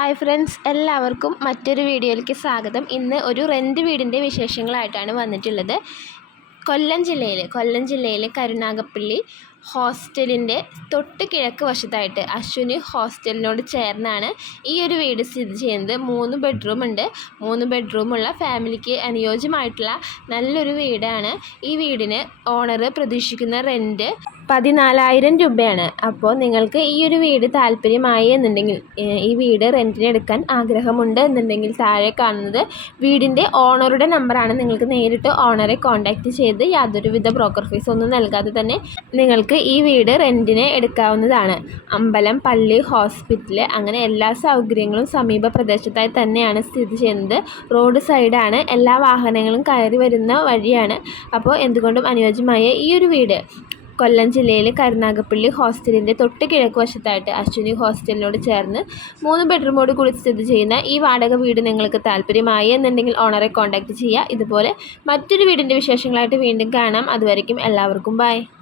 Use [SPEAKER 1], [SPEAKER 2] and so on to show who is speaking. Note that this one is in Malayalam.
[SPEAKER 1] ഹായ് ഫ്രണ്ട്സ് എല്ലാവർക്കും മറ്റൊരു വീഡിയോയിലേക്ക് സ്വാഗതം. ഇന്ന് ഒരു റെന്റ് വീടിന്റെ വിശേഷങ്ങളായിട്ടാണ് വന്നിട്ടുള്ളത്. കൊല്ലം ജില്ലയിൽ കൊല്ലം ജില്ലയിലെ കരുനാഗപ്പള്ളി ഹോസ്റ്റലിന്റെ തൊട്ട് കിഴക്ക് വശത്തായിട്ട് അശ്വിനി ഹോസ്റ്റലിനോട് ചേർന്നാണ് ഈ ഒരു വീട് സ്ഥിതി ചെയ്യുന്നത്. മൂന്ന് ബെഡ്റൂം ഉണ്ട്. മൂന്ന് ബെഡ്റൂമുള്ള ഫാമിലിക്ക് അനുയോജ്യമായിട്ടുള്ള നല്ലൊരു വീടാണ്. ഈ വീടിന് ഓണർ പ്രതീക്ഷിക്കുന്ന റെന്റ് പതിനാലായിരം രൂപയാണ്. അപ്പോൾ നിങ്ങൾക്ക് ഈ ഒരു വീട് താല്പര്യമായി എന്നുണ്ടെങ്കിൽ ഈ വീട് റെന്റിനെടുക്കാൻ ആഗ്രഹമുണ്ട് എന്നുണ്ടെങ്കിൽ താഴെ കാണുന്നത് വീടിന്റെ ഓണറുടെ നമ്പറാണ് നിങ്ങൾക്ക് നേരിട്ട് ഓണറെ കോൺടാക്റ്റ് ചെയ്ത് യാതൊരുവിധ ബ്രോക്കർ ഫീസ് ഒന്നും നൽകാതെ തന്നെ നിങ്ങൾക്ക് ഈ വീട് റെന്റിന് എടുക്കാവുന്നതാണ്. അമ്പലം പള്ളി ഹോസ്പിറ്റൽ അങ്ങനെ എല്ലാ സൗകര്യങ്ങളും സമീപ പ്രദേശത്തായി തന്നെയാണ് സ്ഥിതി ചെയ്യുന്നത്. റോഡ് സൈഡാണ് എല്ലാ വാഹനങ്ങളും കയറി വരുന്ന വഴിയാണ്. അപ്പോൾ എന്തുകൊണ്ടും അനുയോജ്യമായ ഈ ഒരു വീട്. കൊല്ലം ജില്ലയിൽ കരുനാഗപ്പള്ളി ഹോസ്റ്റലിന്റെ തൊട്ട് കിഴക്ക് വശത്തായിട്ട് അശ്വിനി ഹോസ്റ്റലിനോട് ചേർന്ന് മൂന്ന് ബെഡ്റൂമോട് കൂടി സ്ഥിതി ചെയ്യുന്ന ഈ വാടക വീട് നിങ്ങൾക്ക് താല്പര്യമായി എന്നുണ്ടെങ്കിൽ ഓണറെ കോൺടാക്റ്റ് ചെയ്യുക. ഇതുപോലെ മറ്റൊരു വീടിന്റെ വിശേഷങ്ങളായിട്ട് വീണ്ടും കാണാം. അതുവരയ്ക്കും എല്ലാവർക്കും ബൈ.